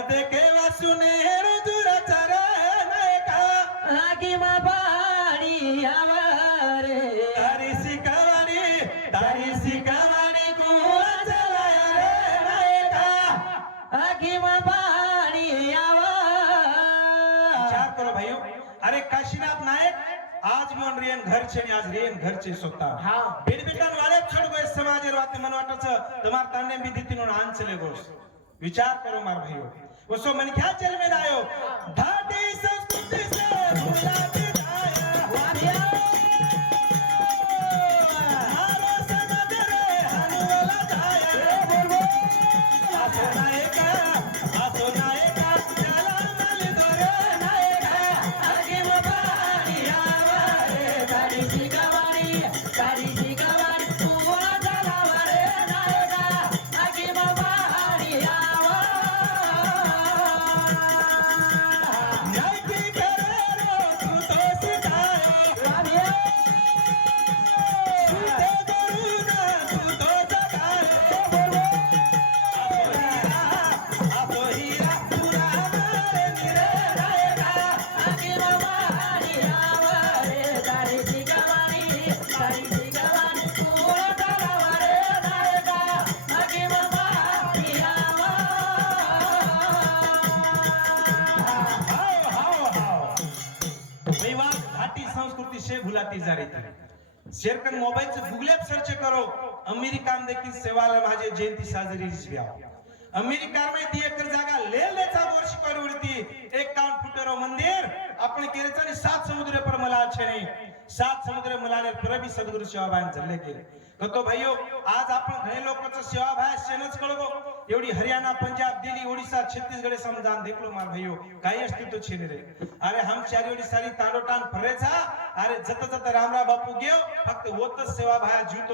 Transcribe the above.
देखे वासुने रुजुर चरण का लागी अरे काशीनाथ नायक आज मन रेन घरचे आणि आज रेन घरचे स्वतः। हा। वाले छोड़ गए समाज वाते मन वाटाचं तुम्हाला तांडे बी दिती म्हणून आंचले गोष्ट। विचार करो मार भाइयों। उसको मन क्या चल में आयो धाटी संस्कृति से संस्कृती से भुलाती जा रही थी शेरकन मोबाईल चे गुगल ॲप सर्च करो अमेरिकान देखील सेवाला माझे जयंती साजरी अमेरिका अमेरिकामध्ये ती एकर जागा लेलेचा वर्ष करवडती एक काउंट फुटेरो मंदिर आपण केरेचा आणि सात समुद्र पर मला छे सात समुद्र मुलाने परबी सद्गुरु सेवाभान झाले गेले. तो भाईयो आज आपण घणे लोकांचं सेवाभाय शेनच कळवो. एवढी हरियाणा पंजाब दिल्ली ओडिशा छत्तीसगड समजान देखलो मार भाईयो काही अस्तित्व छेने रे. अरे हम चारी एवढी सारी तांडोटान फरेचा अरे जत जत रामरा बापू गेव फक्त होतच सेवाभाया जीवतो.